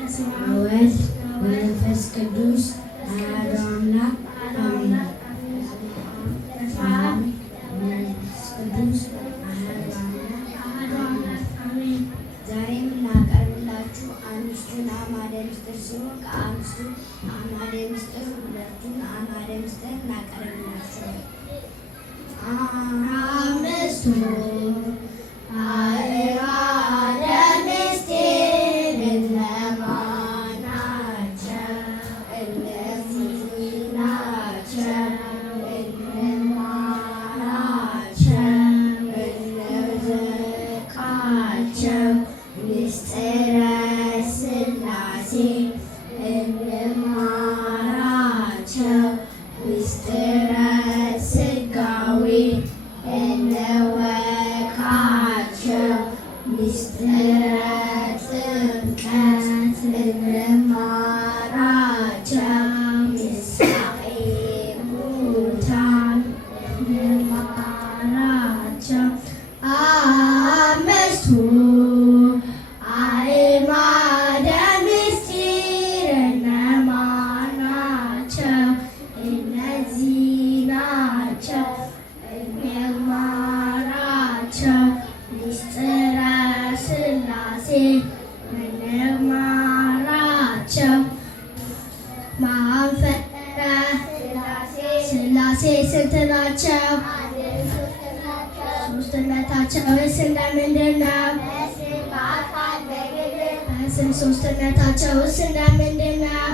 ወወልድ ወመንፈስ ቅዱስ አሐዱ አምላክ አሜን። ዛሬ የምናቀርብላችሁ አምስቱን አዕማደ ምስጢር ሲሆን ከአምስቱ አዕማደ ምስጢር ሁለቱን አዕማደ ምስጢር እናቀርብላችኋለን። አምስቱ አዕማደ ምስጢር እነማን ናቸው? እነዚህ ናቸው። እነማን ናቸው? እንዘርዝራቸው። ምስጢረ ሥላሴ እንማራቸው። ምስጢረ ሥጋዌ እንወቃቸው። ምስጢረ ጥምቀት እንማራቸው። ምስጢረ ሙታን እንማራቸው። አምስቱ አዕማደ ምስጢር እነማን ናቸው? እነዚህ ናቸው። እንማራቸው። ምስጢረ ሥላሴ እንማራቸው። ማን ፈጠረ? ሥላሴ ስንት ናቸው? ሦስትነታቸውስ እንደምንድን ነው? በስም ሦስትነታቸውስ እንደምንድን ነው?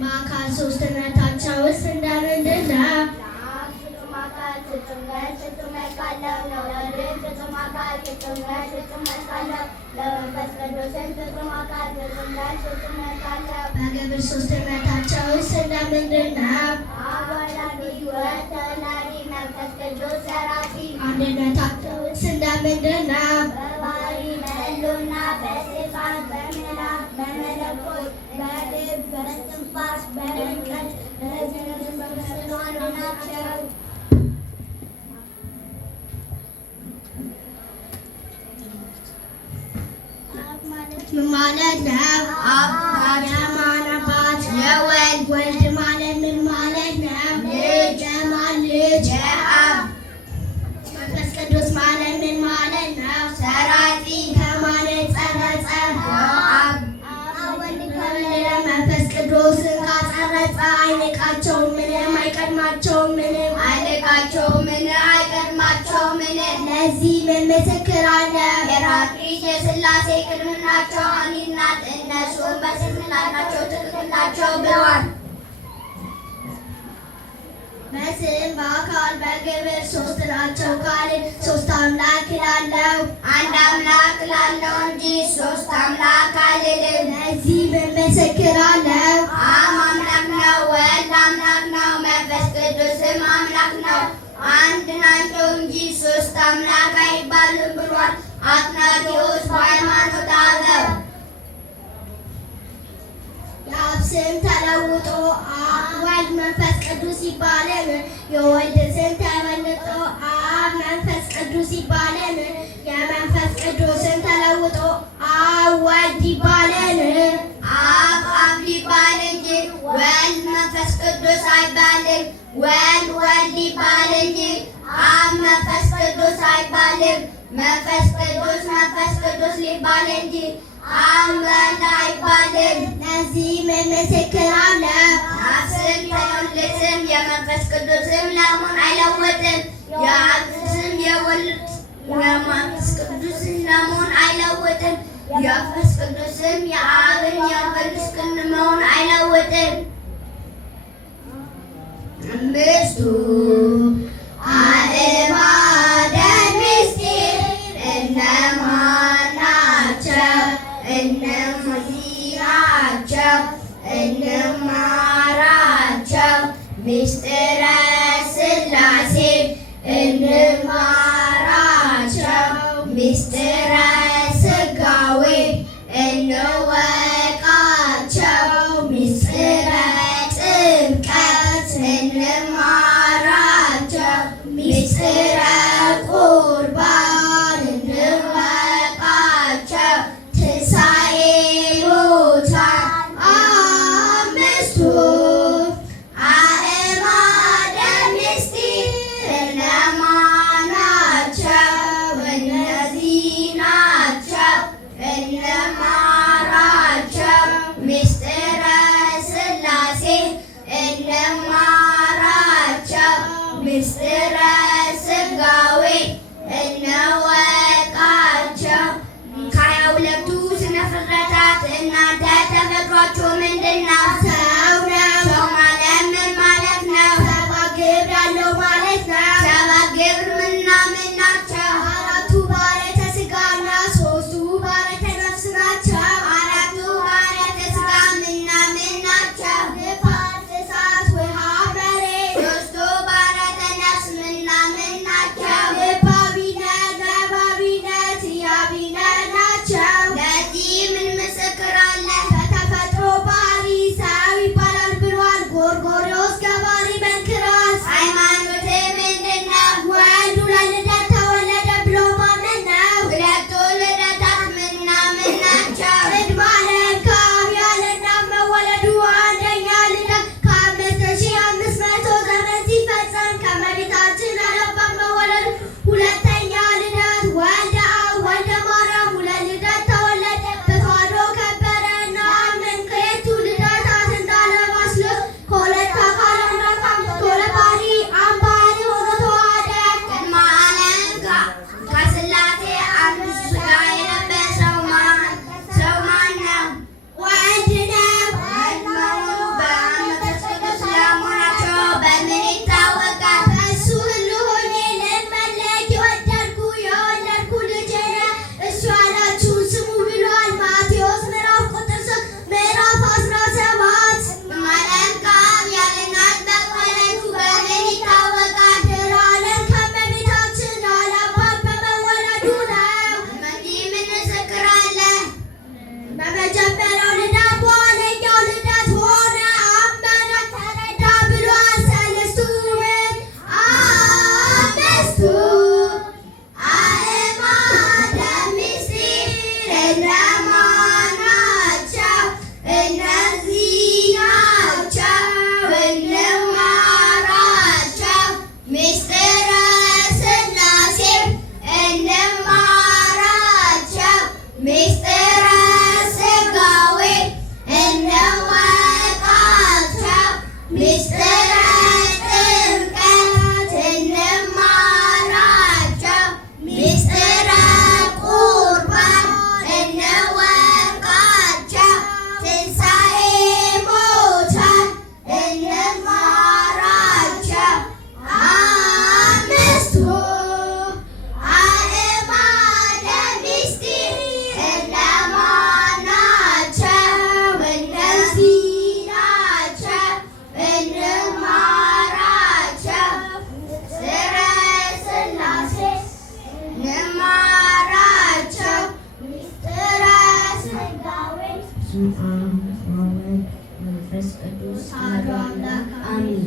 በአካል ሦስትነታቸውስ እንደምንድን ነው? በግብር ሦስትነታቸውስ እንደምንድን ነው? አንድነታቸውስ እንደምንድን ነው? ምን ማለት ነው? የማን አባት? የወልድ። ወልድ ማለት ምን ማለት ነው? ልጅ። የማን ልጅ? የአብ። መንፈስ ቅዱስ ማለት ምን ማለት ነው? ሰራጺ። ከማን ጸረጸ? ከአብ። መንፈስ ቅዱስን ካጸረጸ አይንቃቸውም? ምንም አይቀድማቸውም? ምንም አይንቃቸውም? ምንም አይቀድማቸውም? ምንም። ለዚህ ምን ምስክር አለ? ሄራክሊስ የሥላሴ ቅድም ናቸው። አሚን ናት። እነሱም በስም ናቸው፣ ትክክል ናቸው ብለዋል። በስም በአካል በግብር ሦስት ናቸው ካልን ሦስት አምላክ እላለሁ። አንድ አምላክ እላለሁ እንጂ ሦስት አምላክ አልልም። ለዚህ ምን ምስክር አለው? አብ አምላክ ነው፣ ወልድ አምላክ ነው፣ መንፈስ ቅዱስም አምላክ ነው። አንድ ናቸው እንጂ ሦስት አምላክ አይባልም ብሏል አትናቴዎስ በሃይማኖተ አበው። የአብ ስም ተለውጦ አብ ወልድ መንፈስ ቅዱስ ይባላል። የወልድ ስም ተለውጦ አብ መንፈስ ቅዱስ ይባላል። የመንፈስ ቅዱስ ስም ተለውጦ አብ ወልድ ይባላል። አብ አብ ይባል እንጂ ወልድ መንፈስ ቅዱስ አይባልም። ወልድ ወልድ ይባል እንጂ አብ መንፈስ ቅዱስ አይባልም። መንፈስ ቅዱስ ሊባል እንጂ አብ ወልድ አይባልም። ለዚህ ምን ምስክር አለ? የአብ ስም የወልድ ስም የመንፈስ ቅዱስ ስም ለመሆን አይለወጥም። የአብ ስም የወልድ የመንፈስ ቅዱስ ስም ለመሆን አይለወጥም። የመንፈስ ቅዱስ ስም የአብን የወልድ ስም ለመሆን አይለወጥም። አምስቱ አዕማደ ምስጢር እነማን ናቸው? እነዚህ ናቸው። እንማራቸው። ምስጢረ ሥላሴ እንማራቸው። ምስጢረ ሥጋዌ እንወቃቸው። ምስጢረ ጥምቀት እንማራቸው። ምስጢረ ቁርባን እንወቃቸው። በስመ አብ ወወልድ ወመንፈስ ቅዱስ አሐዱ አምላክ አሜን።